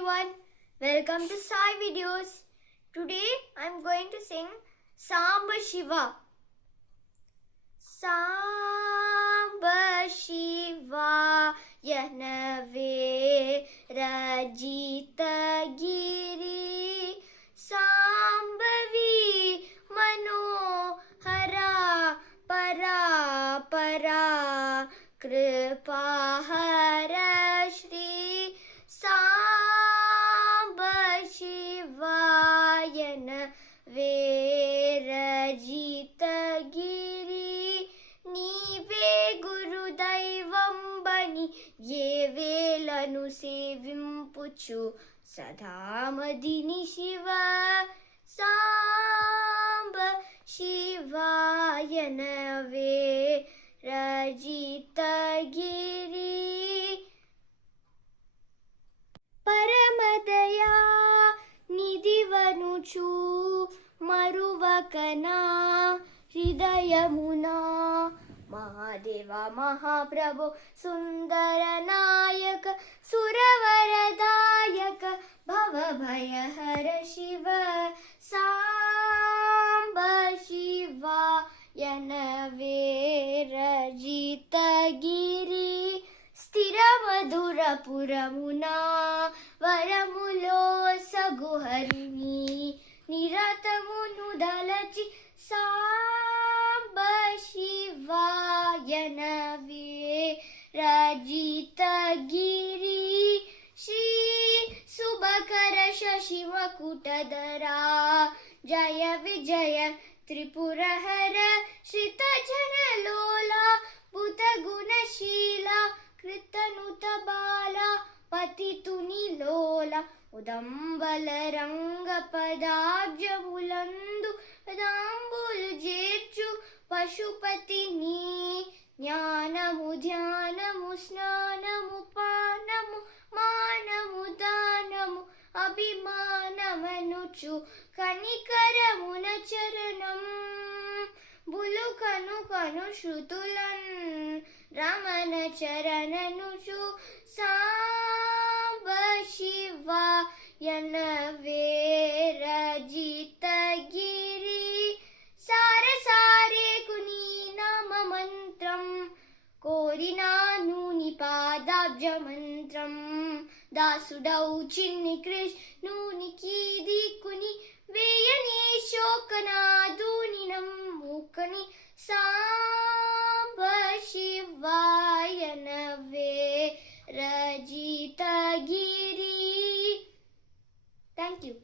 everyone, welcome to Sai Videos. Today I am going to sing Samba Shiva. Samba Shiva Yanave Rajita Giri Sambhavi Manohara Para Para Kripahara Shri Samba Shivayana Verajita Giri Nive Guru Daivam Bani Yevelanu Sevimpuchu Sadhamadini Shiva Samba Shivayana Verajita Giri Paramadaya Nidivanuchu Maruvakana Hridayamuna Mahadeva Mahaprabhu Sundaranayaka Suravaradayaka Bhavabhayahara Shiva Samba Shiva Yanaverajita Giri Stiramadurapuramuna Varamulo Saguharini Niratamunu Dalachi Samba Shiva Yanaverajita Giri Shri Subhakara Shashimakutadara Jaya Vijaya Tripurahara Shrita Janalola Bhuta Gunashila Kritanuta Bala Patituni Lola Udambala Ranga Padabja Bulandu Padambulu Jirchu Pashupatini Jnanamu Dhyanamu Snanamu Panamu Manamu Danamu Abhimanamuchu Kanikaramu Charanam Bulu Kanu Kanu Shrutulan Ramana Charananuchu Samba Shiva Yanaverajita Giri Sare Sare Kuni Nama Mantram Korina Nuni Padabja Mantram Dasudau Chinni Krish Nuni Kidi Kuni Veyani Shokana Duninam Mukani Samba Shiva Yanaverajita Giri. Thank you.